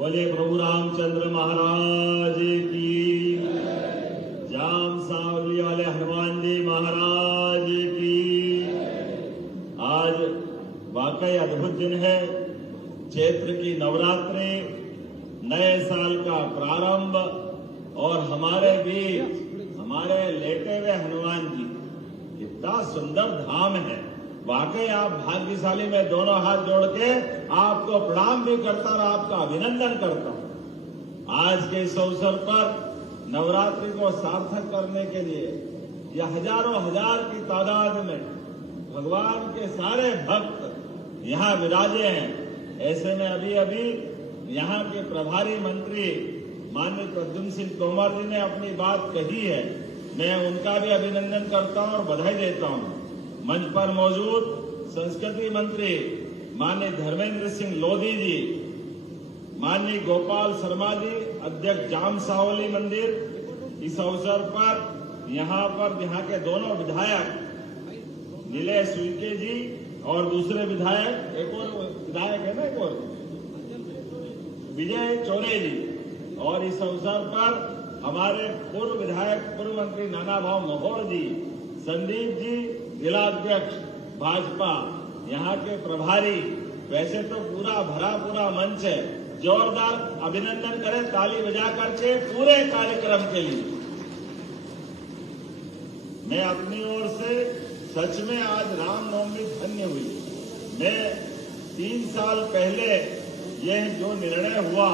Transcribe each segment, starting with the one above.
बोले प्रभु रामचंद्र महाराज की, जाम सावली वाले हनुमान जी महाराज की। आज वाकई अद्भुत दिन है। चैत्र की नवरात्रि, नए साल का प्रारंभ और हमारे बीच हमारे लेटे हुए हनुमान जी, कितना सुंदर धाम है। वाकई आप भाग्यशाली। मैं दोनों हाथ जोड़ के आपको प्रणाम भी करता और आपका अभिनंदन करता हूं। आज के इस अवसर पर नवरात्रि को सार्थक करने के लिए यह हजारों हजार की तादाद में भगवान के सारे भक्त यहाँ विराजे हैं। ऐसे में अभी अभी यहाँ के प्रभारी मंत्री माननीय प्रद्युम्न सिंह तोमर जी ने अपनी बात कही है। मैं उनका भी अभिनंदन करता हूँ और बधाई देता हूँ। मंच पर मौजूद संस्कृति मंत्री माननीय धर्मेंद्र सिंह लोधी जी, माननीय गोपाल शर्मा जी, अध्यक्ष जाम सावली मंदिर, इस अवसर पर यहाँ के दोनों विधायक नीलेश उइके जी और दूसरे विधायक, एक और विधायक है ना, एक और विजय चौरे जी, और इस अवसर पर हमारे पूर्व विधायक पूर्व मंत्री नाना भाव मोहर जी, संदीप जी जिलाध्यक्ष भाजपा, यहाँ के प्रभारी। वैसे तो पूरा भरा पूरा मंच है। जोरदार अभिनंदन करें ताली बजा करके पूरे कार्यक्रम के लिए। मैं अपनी ओर से सच में आज रामनवमी धन्य हुई। मैं 3 साल पहले यह जो निर्णय हुआ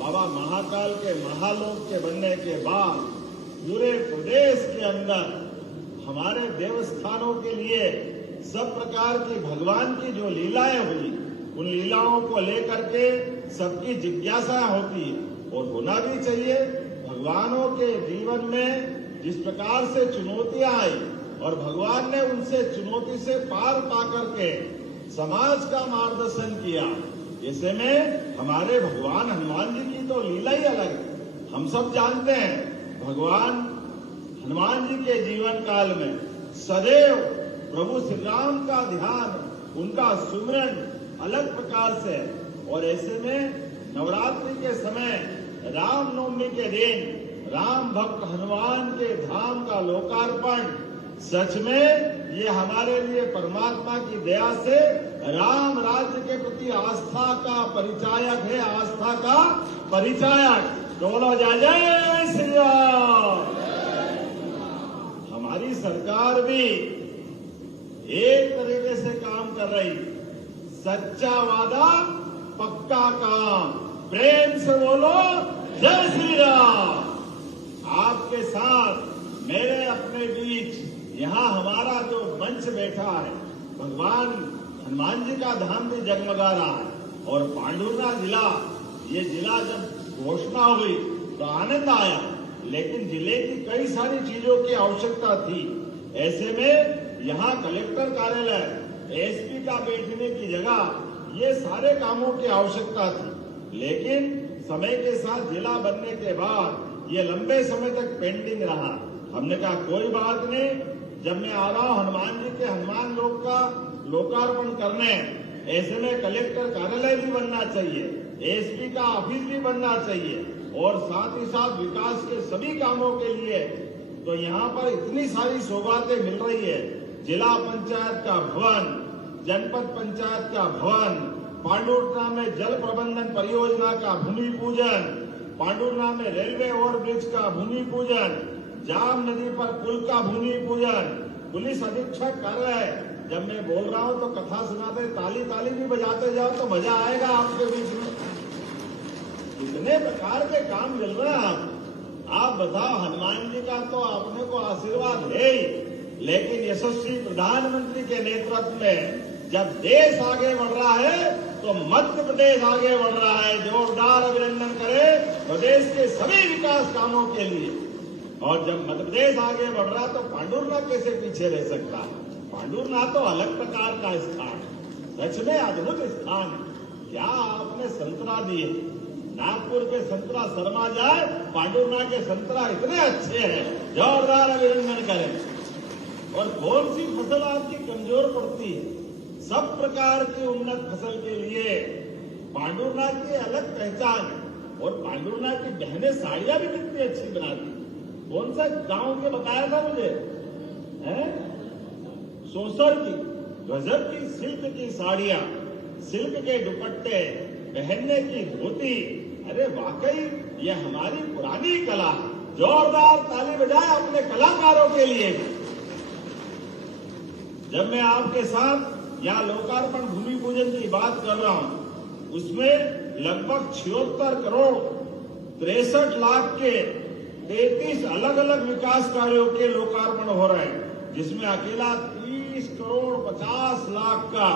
बाबा महाकाल के महालोक के बनने के बाद, पूरे प्रदेश के अंदर हमारे देवस्थानों के लिए सब प्रकार की भगवान की जो लीलाएं हुई, उन लीलाओं को लेकर के सबकी जिज्ञासा होती है और होना भी चाहिए। भगवानों के जीवन में जिस प्रकार से चुनौतियां आई और भगवान ने उनसे चुनौती से पार पा करके समाज का मार्गदर्शन किया। ऐसे में हमारे भगवान हनुमान जी की तो लीला ही अलग है। हम सब जानते हैं भगवान हनुमान जी के जीवन काल में सदैव प्रभु श्री राम का ध्यान, उनका सुमिरन अलग प्रकार से। और ऐसे में नवरात्रि के समय रामनवमी के दिन राम भक्त हनुमान के धाम का लोकार्पण, सच में ये हमारे लिए परमात्मा की दया से राम राज्य के प्रति आस्था का परिचायक है, आस्था का परिचायक। बोलो जय जय श्री राम। हमारी सरकार भी एक तरीके से काम कर रही, सच्चा वादा पक्का काम। प्रेम से बोलो जय श्री राम। आपके साथ मेरे अपने बीच यहाँ हमारा जो मंच बैठा है, भगवान हनुमान जी का धाम भी जगमगा रहा है। और पांडुरनाथ जिला, ये जिला जब घोषणा हुई तो आनंद आया, लेकिन जिले की कई सारी चीजों की आवश्यकता थी। ऐसे में यहाँ कलेक्टर कार्यालय, एसपी का बैठने की जगह, ये सारे कामों की आवश्यकता थी। लेकिन समय के साथ जिला बनने के बाद ये लंबे समय तक पेंडिंग रहा। हमने कहा कोई बात नहीं, जब मैं आ रहा हूँ हनुमान जी के हनुमान लोक का लोकार्पण करने, ऐसे में कलेक्टर कार्यालय भी बनना चाहिए, एसपी का ऑफिस भी बनना चाहिए और साथ ही साथ विकास के सभी कामों के लिए। तो यहाँ पर इतनी सारी सौगातें मिल रही है। जिला पंचायत का भवन, जनपद पंचायत का भवन, पांडुरना में जल प्रबंधन परियोजना का भूमि पूजन, पांडुरना में रेलवे ओवरब्रिज का भूमि पूजन, जाम नदी पर पुल का भूमि पूजन, पुलिस अधीक्षक कार्यालय। जब मैं बोल रहा हूँ तो कथा सुनाते ताली ताली भी बजाते जाओ तो मजा आएगा आपके बीच में। कितने प्रकार के काम मिल रहे हैं। आप बताओ, हनुमान जी का तो अपने को आशीर्वाद है ही, लेकिन यशस्वी प्रधानमंत्री के नेतृत्व में जब देश आगे बढ़ रहा है तो मध्य प्रदेश आगे बढ़ रहा है। जोरदार अभिनंदन करें प्रदेश के सभी विकास कामों के लिए। और जब मध्य प्रदेश आगे बढ़ रहा तो पांडुरनाथ कैसे पीछे रह सकता है। पांडुरनाथ तो अलग प्रकार का स्थान, सच में अद्भुत स्थान है। क्या आपने संतरा दिए, नागपुर के संतरा शर्मा जाए, पांडुरनाथ के संतरा इतने अच्छे हैं। जोरदार अभिनंदन करें। और कौन सी फसल आपकी कमजोर पड़ती है, सब प्रकार की उन्नत फसल के लिए पांडुरनाथ की अलग पहचान है। और पांडुरनाथ की बहनें साड़ियां भी कितनी अच्छी बनाती। कौन सा गांव के बताया था मुझे, सोसर की गजब की सिल्क की साड़ियां, सिल्क के दुपट्टे, पहनने की धोती। अरे वाकई ये हमारी पुरानी कला। जोरदार ताली बजाए अपने कलाकारों के लिए। जब मैं आपके साथ यहाँ लोकार्पण भूमि पूजन की बात कर रहा हूं, उसमें लगभग 76 करोड़ 63 लाख के 33 अलग अलग विकास कार्यों के लोकार्पण हो रहे हैं, जिसमें अकेला 30 करोड़ 50 लाख का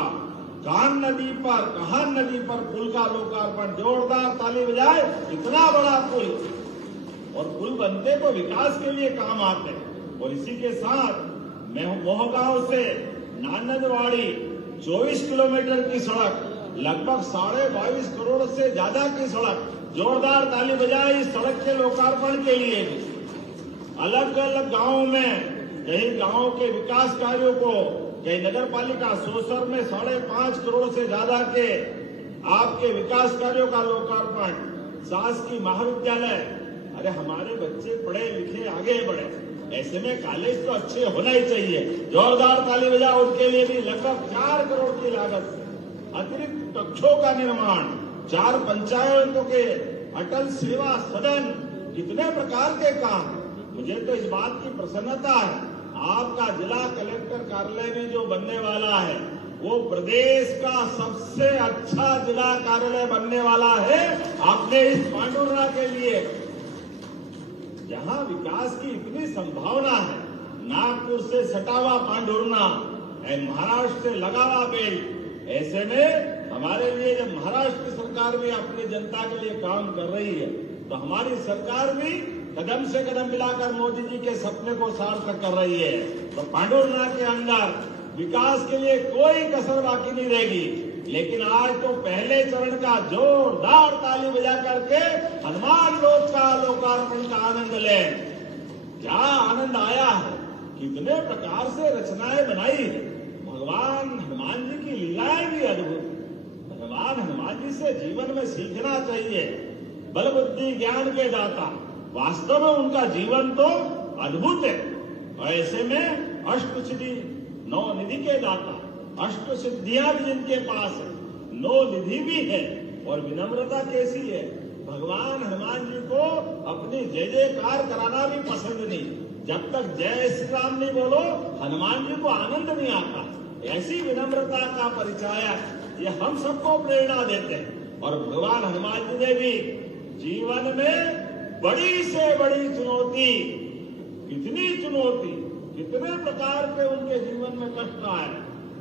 कहान नदी पर पुल का लोकार्पण। जोरदार ताली बजाए। इतना बड़ा पुल, और पुल बनते तो विकास के लिए काम आते हैं। और इसी के साथ मैं मोहगांव से नानदवाड़ी 24 किलोमीटर की सड़क, लगभग 22.5 करोड़ से ज्यादा की सड़क। जोरदार ताली बजाए इस सड़क के लोकार्पण के लिए भी। अलग अलग गांवों में कई गांवों के विकास कार्यों को, कई नगर पालिका सोसर में 5.5 करोड़ से ज्यादा के आपके विकास कार्यों का लोकार्पण। शासकीय महाविद्यालय, अरे हमारे बच्चे पढ़े लिखे आगे बढ़े, ऐसे में कॉलेज तो अच्छे होना ही चाहिए। जोरदार ताली बजा उनके लिए भी। लगभग 4 करोड़ की लागत से अतिरिक्त कक्षों का निर्माण, 4 पंचायतों के अटल सेवा सदन, कितने प्रकार के काम। मुझे तो इस बात की प्रसन्नता है, आपका जिला कलेक्टर कार्यालय भी जो बनने वाला है वो प्रदेश का सबसे अच्छा जिला कार्यालय बनने वाला है अपने इस पांडुरना के लिए, जहां विकास की इतनी संभावना है। नागपुर से सटा हुआ पांडुरना, महाराष्ट्र से लगा हुआ बेल्ट। ऐसे में हमारे लिए जब महाराष्ट्र की सरकार भी अपनी जनता के लिए काम कर रही है, तो हमारी सरकार भी कदम से कदम मिलाकर मोदी जी के सपने को सार्थक कर रही है। तो पांडुरना के अंदर विकास के लिए कोई कसर बाकी नहीं रहेगी। लेकिन आज तो पहले चरण का जोरदार ताली बजा करके हनुमान लोक का लोकार्पण का आनंद लें। क्या आनंद आया है, कितने प्रकार से रचनाएं बनाई है। भगवान हनुमान जी की लीलाएं भी अद्भुत। भगवान हनुमान जी से जीवन में सीखना चाहिए। बल बुद्धि ज्ञान के दाता, वास्तव में उनका जीवन तो अद्भुत है। और ऐसे में अष्टसिद्धि 9 निधि के दाता, अष्ट सिद्धियां भी जिनके पास है, 9 निधि भी है। और विनम्रता कैसी है, भगवान हनुमान जी को अपनी जय जयकार कराना भी पसंद नहीं। जब तक जय श्री राम नहीं बोलो, हनुमान जी को आनंद नहीं आता। ऐसी विनम्रता का परिचायक ये हम सबको प्रेरणा देते हैं। और भगवान हनुमान जी ने भी जीवन में बड़ी से बड़ी चुनौती, कितने प्रकार के उनके जीवन में कष्ट आए,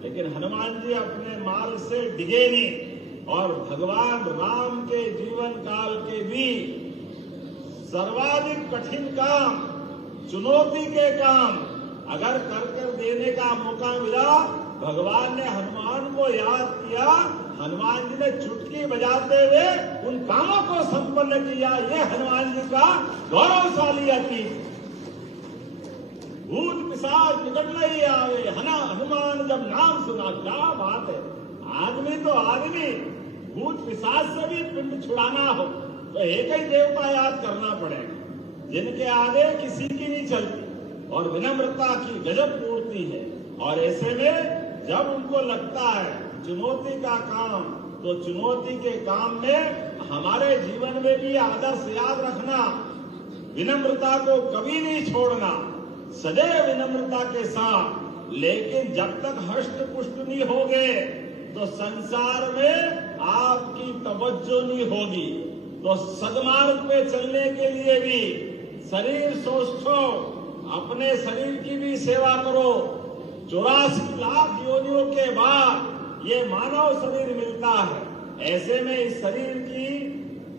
लेकिन हनुमान जी अपने माल से डिगे नहीं। और भगवान राम के जीवन काल के भी सर्वाधिक कठिन काम, चुनौती के काम अगर कर देने का मौका मिला, भगवान ने हनुमान को याद किया। हनुमान जी ने चुटकी बजाते हुए उन कामों को संपन्न किया। ये हनुमान जी का गौरवशाली अतीत। भूत पिशाच निकट नहीं आवे, हनुमान जब नाम सुना। क्या बात है। आदमी तो आदमी, भूत पिशाच से भी पिंड छुड़ाना हो तो एक ही देवता याद करना पड़ेगा, जिनके आगे किसी की नहीं चलती और विनम्रता की गजब पूर्ति है। और ऐसे में जब उनको लगता है चुनौती का काम, तो चुनौती के काम में हमारे जीवन में भी आदर्श याद रखना, विनम्रता को कभी नहीं छोड़ना, सदैव विनम्रता के साथ। लेकिन जब तक हष्ट पुष्ट नहीं होगे तो संसार में आपकी तवज्जो नहीं होगी। तो सदमार्ग पे चलने के लिए भी शरीर सोचो, अपने शरीर की भी सेवा करो। 84 लाख योनियों के बाद ये मानव शरीर मिलता है। ऐसे में इस शरीर की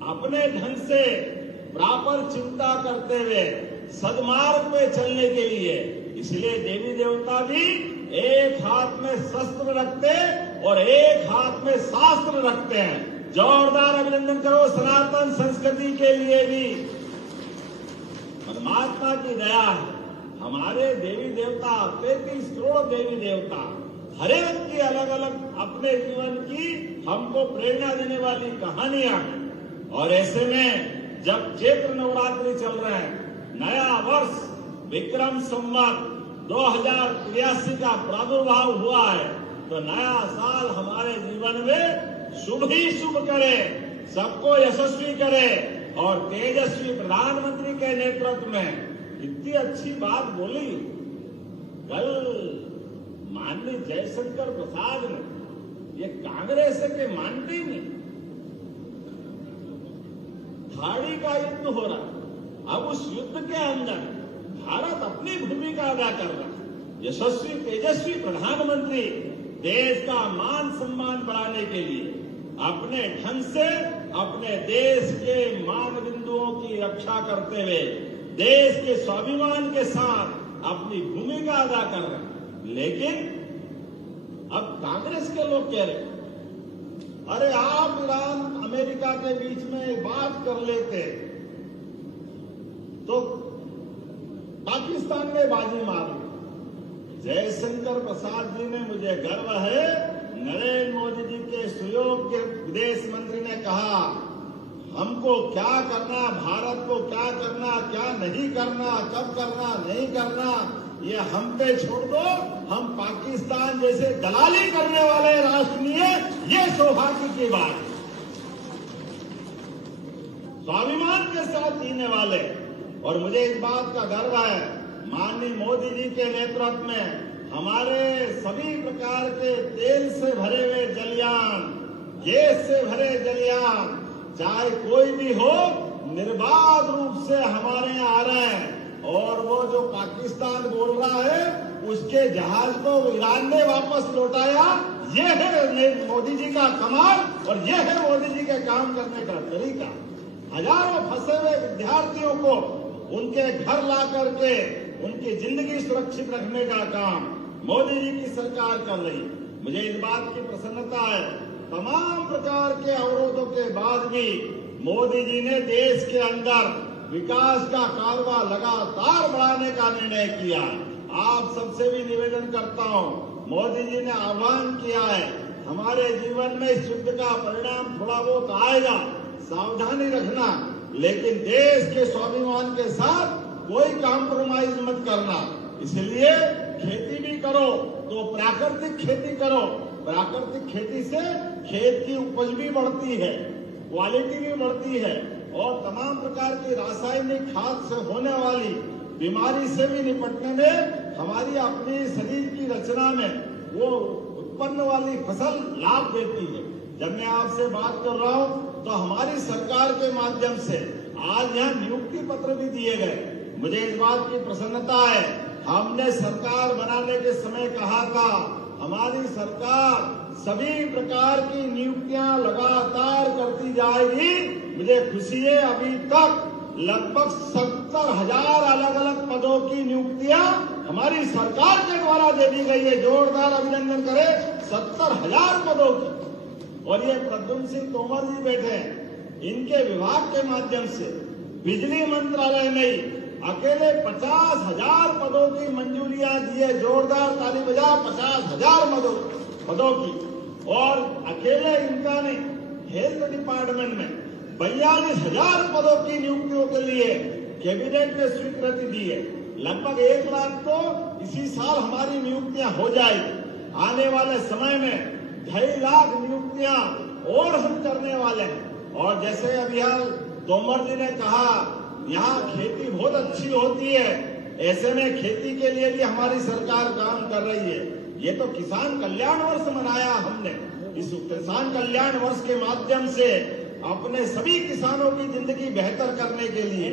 अपने ढंग से प्रॉपर चिंता करते हुए सदमार्ग पे चलने के लिए, इसलिए देवी देवता भी एक हाथ में शस्त्र रखते और एक हाथ में शास्त्र रखते हैं। जोरदार अभिनंदन करो सनातन संस्कृति के लिए भी। परमात्मा की दया है, हमारे देवी देवता 33 करोड़ देवी देवता, हर एक की अलग अलग अपने जीवन की हमको प्रेरणा देने वाली कहानियां हैं। और ऐसे में जब चैत्र नवरात्रि चल रहे हैं, नया वर्ष विक्रम संवत 2083 का प्रादुर्भाव हुआ है, तो नया साल हमारे जीवन में शुभ ही शुभ करे, सबको यशस्वी करे। और तेजस्वी प्रधानमंत्री के नेतृत्व में इतनी अच्छी बात बोली कल माननीय जयशंकर प्रसाद ने, ये कांग्रेस के मानते ही नहीं। खाड़ी का युद्ध हो रहा, अब उस युद्ध के अंदर भारत अपनी भूमिका अदा कर रहा है। यशस्वी तेजस्वी प्रधानमंत्री देश का मान सम्मान बढ़ाने के लिए अपने ढंग से अपने देश के मान बिंदुओं की रक्षा करते हुए देश के स्वाभिमान के साथ अपनी भूमिका अदा कर रहे हैं। लेकिन अब कांग्रेस के लोग कह रहे, अरे आप ईरान अमेरिका के बीच में बात कर लेते तो पाकिस्तान ने बाजी मारी। जयशंकर प्रसाद जी ने, मुझे गर्व है, नरेंद्र मोदी जी के सुयोग्य विदेश मंत्री ने कहा, हमको क्या करना, भारत को क्या करना, क्या नहीं करना, कब करना, नहीं करना, ये हम पे छोड़ दो। हम पाकिस्तान जैसे दलाली करने वाले राष्ट्र नहीं है, ये सौभाग्य की बात है। स्वाभिमान के साथ जीने वाले, और मुझे इस बात का गर्व है, माननीय मोदी जी के नेतृत्व में हमारे सभी प्रकार के तेल से भरे हुए जलयान, गैस से भरे जलयान, चाहे कोई भी हो, निर्बाध रूप से हमारे यहाँ आ रहे हैं। और वो जो पाकिस्तान बोल रहा है, उसके जहाज को ईरान ने वापस लौटाया। ये है मोदी जी का कमाल, और ये है मोदी जी के काम करने का तरीका। हजारों फंसे हुए विद्यार्थियों को उनके घर ला करके उनकी जिंदगी सुरक्षित रखने का काम मोदी जी की सरकार कर रही। मुझे इस बात की प्रसन्नता है, तमाम प्रकार के अवरोधों के बाद भी मोदी जी ने देश के अंदर विकास का कारवा लगातार बढ़ाने का निर्णय किया। आप सबसे भी निवेदन करता हूं, मोदी जी ने आह्वान किया है, हमारे जीवन में इस युद्ध का परिणाम थोड़ा बहुत आएगा, सावधानी रखना, लेकिन देश के स्वाभिमान के साथ कोई कॉम्प्रोमाइज मत करना। इसलिए खेती भी करो तो प्राकृतिक खेती करो। प्राकृतिक खेती से खेत की उपज भी बढ़ती है, क्वालिटी भी बढ़ती है, और तमाम प्रकार की रासायनिक खाद से होने वाली बीमारी से भी निपटने में हमारी अपनी शरीर की रचना में वो उत्पन्न वाली फसल लाभ देती है। जब मैं आपसे बात कर रहा हूँ तो हमारी सरकार के माध्यम से आज यहाँ नियुक्ति पत्र भी दिए गए। मुझे इस बात की प्रसन्नता है, हमने सरकार बनाने के समय कहा था, हमारी सरकार सभी प्रकार की नियुक्तियां लगातार करती जाएगी। मुझे खुशी है, अभी तक लगभग 70,000 अलग अलग पदों की नियुक्तियां हमारी सरकार के द्वारा दे दी गई है। जोरदार अभिनंदन करें 70,000 पदों की। और ये प्रद्युम्न सिंह तोमर जी बैठे हैं, इनके विभाग के माध्यम से बिजली मंत्रालय में अकेले 50,000 पदों की मंजूरियां दी है। जोरदार ताली बजा, 50,000 पदों की। और अकेले इनका नहीं, हेल्थ डिपार्टमेंट में 42,000 पदों की नियुक्तियों के लिए कैबिनेट ने स्वीकृति दी है। लगभग 1 लाख तो इसी साल हमारी नियुक्तियां हो जाएगी। आने वाले समय में 2.5 लाख नियुक्तियां और हम करने वाले हैं। और जैसे अभी तोमर जी ने कहा, यहाँ खेती बहुत अच्छी होती है, ऐसे में खेती के लिए भी हमारी सरकार काम कर रही है। ये तो किसान कल्याण वर्ष मनाया हमने। इस किसान कल्याण वर्ष के माध्यम से अपने सभी किसानों की जिंदगी बेहतर करने के लिए,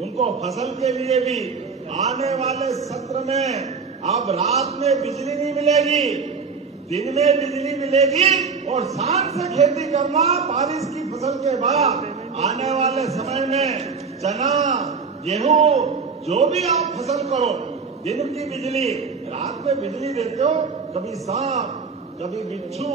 उनको फसल के लिए भी आने वाले सत्र में अब रात में बिजली नहीं मिलेगी, दिन में बिजली मिलेगी। और शान से खेती करना, बारिश की फसल के बाद आने वाले समय में चना, गेहूं, जो भी आप फसल करो, दिन की बिजली, रात में बिजली देते हो। कभी सांप, कभी बिच्छू,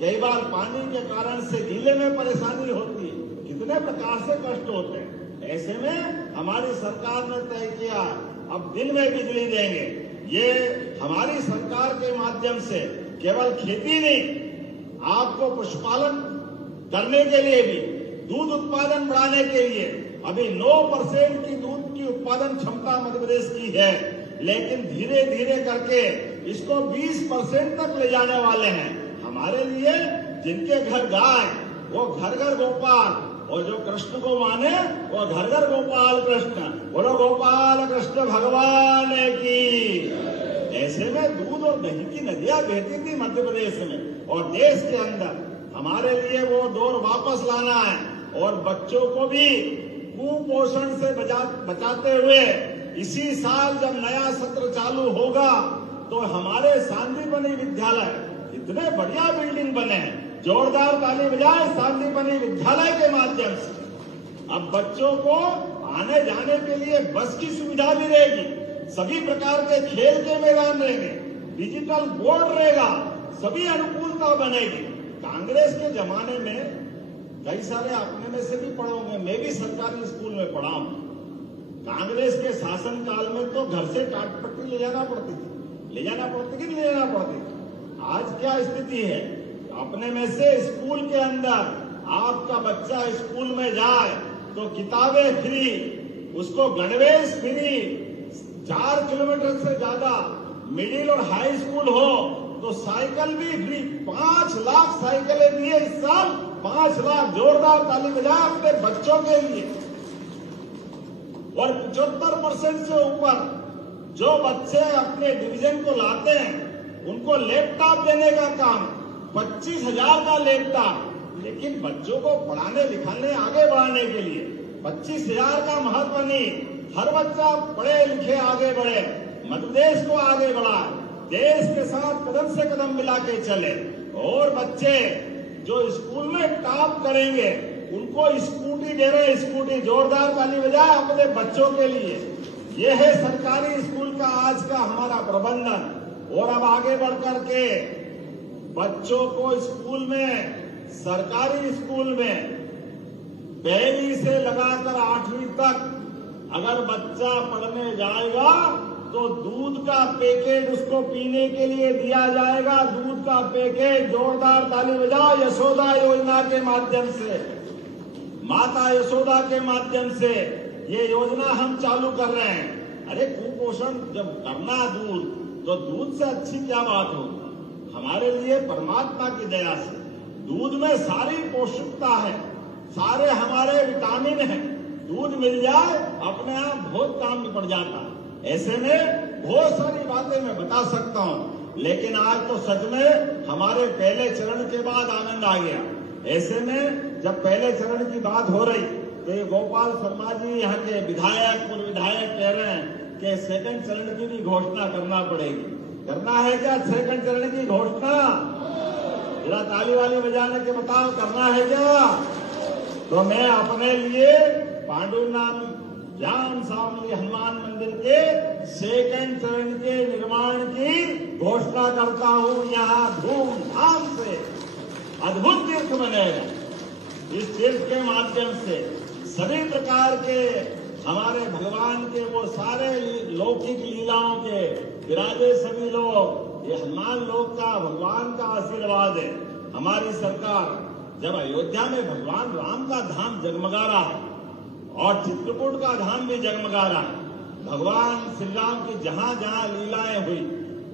कई बार पानी के कारण से गीले में परेशानी होती है, कितने प्रकार से कष्ट होते हैं। ऐसे में हमारी सरकार ने तय किया अब दिन में बिजली देंगे। ये हमारी सरकार के माध्यम से केवल खेती नहीं, आपको पशुपालन करने के लिए भी, दूध उत्पादन बढ़ाने के लिए अभी 9% की दूध की उत्पादन क्षमता मध्य प्रदेश की है, लेकिन धीरे धीरे करके इसको 20% तक ले जाने वाले हैं। हमारे लिए जिनके घर गाय वो घर घर गोपाल, और जो कृष्ण को माने वो घर घर गोपाल कृष्ण। बोलो गोपाल कृष्ण भगवान की। ऐसे में दूध और दही की नदियां बहती थी मध्य प्रदेश में और देश के अंदर। हमारे लिए वो दौर वापस लाना है और बच्चों को भी कुपोषण से बचाते हुए इसी साल जब नया सत्र चालू होगा तो हमारे सांदीपनि विद्यालय, इतने बढ़िया बिल्डिंग बने हैं, जोरदार ताली बजाए सांदीपनि विद्यालय के माध्यम से। अब बच्चों को आने जाने के लिए बस की सुविधा भी रहेगी, सभी प्रकार के खेल के मैदान रहेंगे, डिजिटल बोर्ड रहेगा, सभी अनुकूलता बनेगी। कांग्रेस के जमाने में कई सारे अपने में से भी पढ़े होंगे, मैं भी सरकारी स्कूल में पढ़ा हूं। कांग्रेस के शासन काल में तो घर से टाट पट्टी ले जाना पड़ती थी कि नहीं ले जाना पड़ती। आज क्या स्थिति है, अपने में से स्कूल के अंदर आपका बच्चा स्कूल में जाए तो किताबें फ्री, उसको गणवेश फ्री, 4 किलोमीटर से ज्यादा मिडिल और हाई स्कूल हो तो साइकिल भी फ्री। 5 लाख साइकिलें दी है इस साल, 5 लाख। जोरदार ताली बजाए अपने बच्चों के लिए। और 75% से ऊपर जो बच्चे अपने डिवीजन को लाते हैं उनको लैपटॉप देने का काम, 25,000 का लैपटॉप। लेकिन बच्चों को पढ़ाने लिखाने आगे बढ़ाने के लिए 25,000 का महत्व नहीं, हर बच्चा पढ़े लिखे आगे बढ़े, मध्य प्रदेश को आगे बढ़ाए, देश के साथ कदम से कदम मिला के चले। और बच्चे जो स्कूल में टॉप करेंगे उनको स्कूटी दे रहे हैं, स्कूटी। जोरदार ताली बजाए अपने बच्चों के लिए। ये है सरकारी स्कूल का आज का हमारा प्रबंधन। और अब आगे बढ़ करके बच्चों को स्कूल में, सरकारी स्कूल में 1 से लगाकर 8वीं तक अगर बच्चा पढ़ने जाएगा तो दूध का पैकेट उसको पीने के लिए दिया जाएगा। दूध का पैकेट। जोरदार ताली बजाओ। यशोदा योजना के माध्यम से, माता यशोदा के माध्यम से ये योजना हम चालू कर रहे हैं। अरे कुपोषण जब करना दूध, तो दूध से अच्छी क्या बात हो। हमारे लिए परमात्मा की दया से दूध में सारी पौष्टिकता है, सारे हमारे विटामिन हैं। दूध मिल जाए अपने आप बहुत काम में पड़ जाता है। ऐसे में बहुत सारी बातें मैं बता सकता हूँ, लेकिन आज तो सच में हमारे पहले चरण के बाद आनंद आ गया। ऐसे में जब पहले चरण की बात हो रही तो ये गोपाल शर्मा जी यहाँ के विधायक, पूर्व विधायक कह रहे हैं कि सेकंड चरण की भी घोषणा करना पड़ेगी। करना है क्या सेकंड चरण की घोषणा? जरा ताली वाली बजाने के बताओ, करना है क्या? तो मैं अपने लिए पांडुनाम जाम सामली हनुमान मंदिर के सेकंड चरण के निर्माण की घोषणा करता हूँ। यहाँ धूमधाम से अद्भुत तीर्थ बनेगा। इस तीर्थ के माध्यम से सभी प्रकार के हमारे भगवान के वो सारे लौकिक लीलाओं के विराजे सभी लोग। ये हनुमान लोक का भगवान का आशीर्वाद है। हमारी सरकार जब अयोध्या में भगवान राम का धाम जगमगा रहा है और चित्रकूट का धाम भी जगमगा रहा है, भगवान श्री राम की जहां जहां लीलाएं हुई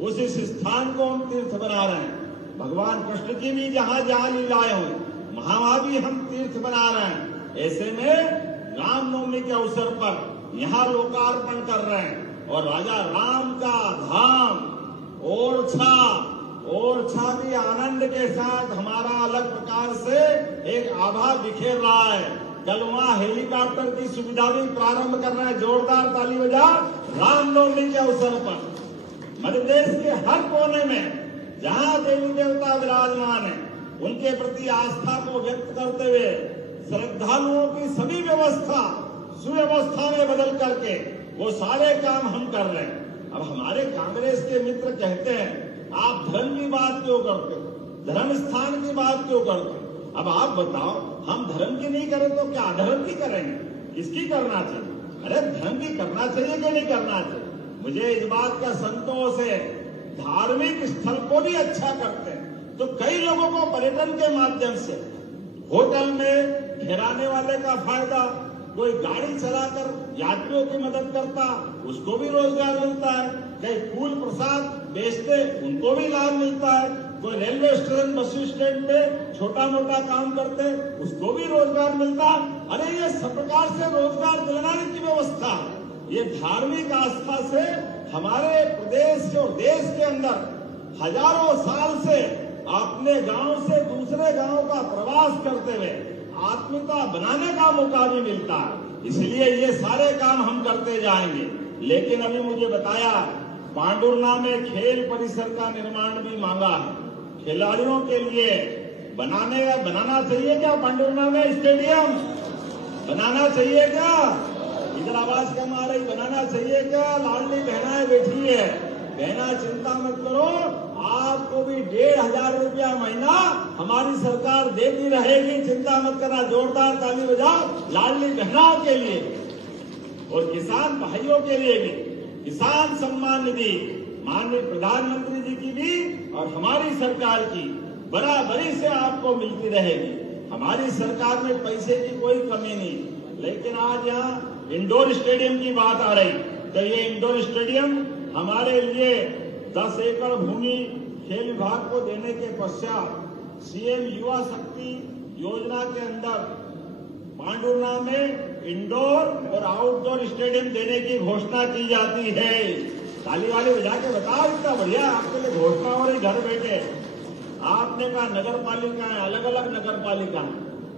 उस स्थान को हम तीर्थ बना रहे हैं। भगवान कृष्ण की भी जहां जहां लीलाएं हुई वहां भी हम तीर्थ बना रहे हैं। ऐसे में रामनवमी के अवसर पर यहाँ लोकार्पण कर रहे हैं और राजा राम का धाम ओरछा भी आनंद के साथ हमारा अलग प्रकार से एक आभा बिखेर रहा है। कल वहां हेलीकॉप्टर की सुविधा भी प्रारंभ कर रहे हैं। जोरदार ताली बजा। रामनवमी के अवसर पर मध्य प्रदेश के हर कोने में जहां देवी देवता विराजमान है उनके प्रति आस्था को व्यक्त करते हुए श्रद्धालुओं की सभी व्यवस्था सुव्यवस्था में बदल करके वो सारे काम हम कर रहे हैं। अब हमारे कांग्रेस के मित्र कहते हैं आप धर्म की बात क्यों करते हो, धर्म स्थान की बात क्यों करते हो? अब आप बताओ, हम धर्म की नहीं करें तो क्या अधर्म की करेंगे? किसकी करना चाहिए? अरे धर्म की करना चाहिए कि नहीं करना चाहिए? मुझे इस बात का संतोष है, धार्मिक स्थल को भी अच्छा करते हैं, तो कई लोगों को पर्यटन के माध्यम से होटल में ठहराने वाले का फायदा, कोई गाड़ी चलाकर यात्रियों की मदद करता उसको भी रोजगार मिलता है, कई फूल प्रसाद बेचते उनको भी लाभ मिलता है, कोई रेलवे स्टेशन बस स्टैंड पे छोटा मोटा काम करते उसको भी रोजगार मिलता। अरे ये सब प्रकार से रोजगार दिलाने की व्यवस्था, ये धार्मिक आस्था से हमारे प्रदेश और देश के अंदर हजारों साल से अपने गांव से दूसरे गांव का प्रवास करते हुए आत्मीयता बनाने का मौका भी मिलता है। इसलिए ये सारे काम हम करते जाएंगे। लेकिन अभी मुझे बताया पांडुरना में खेल परिसर का निर्माण भी मांगा है, खिलाड़ियों के लिए बनाना चाहिए क्या? पांडुरना में स्टेडियम बनाना चाहिए क्या? इधर आवाज कम आ रही, बनाना चाहिए क्या? लाडली बहनाएं बैठी है, बहना चिंता मत करो, आपको भी 1,500 रुपया महीना हमारी सरकार देती रहेगी, चिंता मत करना। जोरदार ताली बजाओ लाडली बहनाओं के लिए और किसान भाइयों के लिए भी। किसान सम्मान निधि माननीय प्रधानमंत्री जी की भी और हमारी सरकार की बराबरी से आपको मिलती रहेगी। हमारी सरकार में पैसे की कोई कमी नहीं। लेकिन आज यहाँ इंडोर स्टेडियम की बात आ रही, तो ये इंडोर स्टेडियम हमारे लिए 10 एकड़ भूमि खेल विभाग को देने के पश्चात सीएम युवा शक्ति योजना के अंदर पांडुरना में इंडोर और आउटडोर स्टेडियम देने की घोषणा की जाती है। ताली वाली बजा के बताओ, इतना बढ़िया आपके लिए घोषणा हो रही घर बैठे। आपने कहा नगर पालिका है, अलग अलग नगर पालिका है,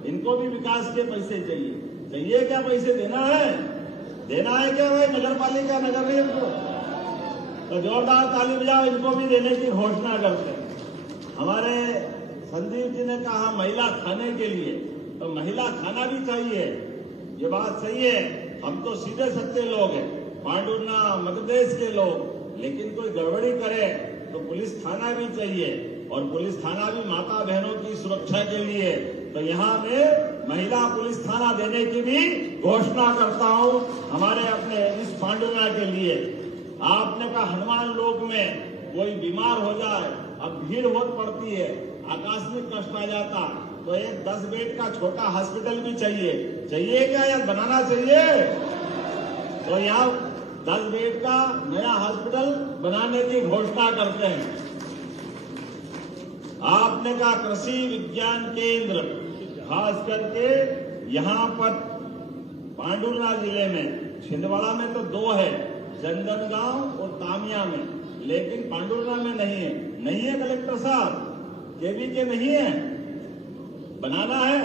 इनको भी विकास के पैसे चाहिए क्या? पैसे देना है क्या भाई? नगर पालिका नगर निगम को तो जोरदार ताली बजाओ, इनको भी देने की घोषणा करते हैं। हमारे संदीप जी ने कहा महिला थाने के लिए, तो महिला थाना भी चाहिए, ये बात सही है। हम तो सीधे सत्य लोग हैं, पांडुरना मध्य प्रदेश के लोग, लेकिन कोई गड़बड़ी करे तो पुलिस थाना भी चाहिए और पुलिस थाना भी माता बहनों की सुरक्षा के लिए। तो यहाँ में महिला पुलिस थाना देने की भी घोषणा करता हूँ हमारे अपने इस पांडुरना के लिए। आपने कहा हनुमान लोक में कोई बीमार हो जाए, अब भीड़ बहुत पड़ती है, आकस्मिक कष्ट आ जाता, तो एक 10 बेड का छोटा हॉस्पिटल भी चाहिए क्या या बनाना चाहिए? तो यहाँ 10 बेड का नया हॉस्पिटल बनाने की घोषणा करते हैं। आपने कहा कृषि विज्ञान केंद्र, खास करके यहाँ पर पांडुरना जिले में, छिंदवाड़ा में तो 2 है, चंदनगांव और तामिया में, लेकिन पांडुरना में नहीं है कलेक्टर साहब, केवी के नहीं है, बनाना है।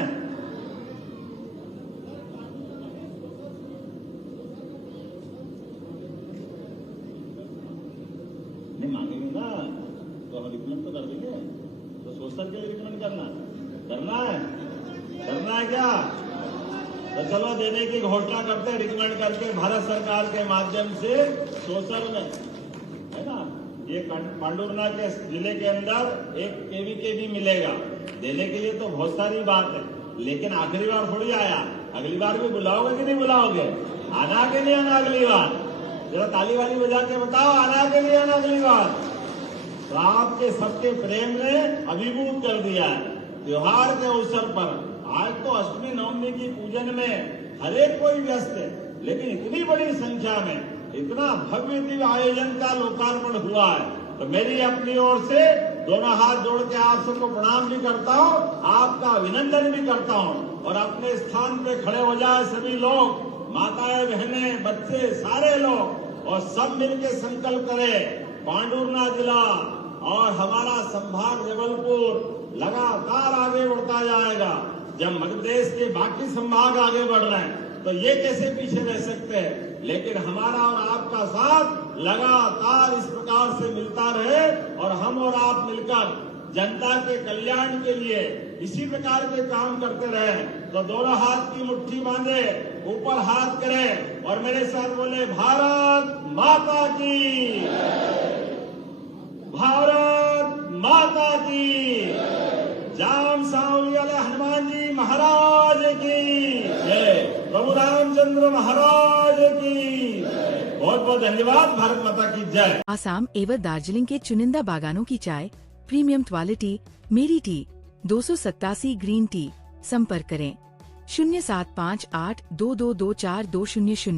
नहीं मांगेंगे ना तो हम रिकमेंड तो कर देंगे, तो सोशल के लिए रिकमेंड करना है क्या? तो चलो देने की घोषणा करते हैं, रिकमेंड करके भारत सरकार के माध्यम से सोशल में, है ना, ये पांडुरना के जिले के अंदर एक केवी के भी मिलेगा। देने के लिए तो बहुत सारी बात है, लेकिन आखिरी बार थोड़ी आया, अगली बार भी बुलाओगे कि नहीं बुलाओगे? आना के नहीं आना अगली बार? जरा ताली वाली बजा के बताओ, आना के लिए आना अगली बार? तो आपके सबके प्रेम ने अभिभूत कर दिया है। त्योहार के अवसर पर आज तो अष्टमी नवमी की पूजन में हर एक कोई व्यस्त है, लेकिन इतनी बड़ी संख्या में इतना भव्य दिव्य आयोजन का लोकार्पण हुआ है, तो मेरी अपनी ओर से दोनों हाथ जोड़ के आप सबको प्रणाम भी करता हूँ, आपका अभिनंदन भी करता हूँ। और अपने स्थान पे खड़े हो जाए सभी लोग, माताएं बहनें बच्चे सारे लोग, और सब मिलकर संकल्प करें पांडुरना जिला और हमारा संभाग जबलपुर लगातार आगे बढ़ता जाएगा। जब मध्य प्रदेश के बाकी संभाग आगे बढ़ रहे हैं तो ये कैसे पीछे रह सकते हैं? लेकिन हमारा और आपका साथ लगातार इस प्रकार से मिलता रहे और हम और आप मिलकर जनता के कल्याण के लिए इसी प्रकार के काम करते रहे। तो दोनों हाथ की मुट्ठी बांधे, ऊपर हाथ करें और मेरे साथ बोले भारत माता की, भारत माता की, जाम सांवली वाले हनुमान जी महाराज की जय, प्रभु रामचंद्र महाराज की बहुत बहुत धन्यवाद। भारत माता की जय। आसाम एवं दार्जिलिंग के चुनिंदा बागानों की चाय प्रीमियम क्वालिटी मेरी टी 287 ग्रीन टी। संपर्क करें 075822242000।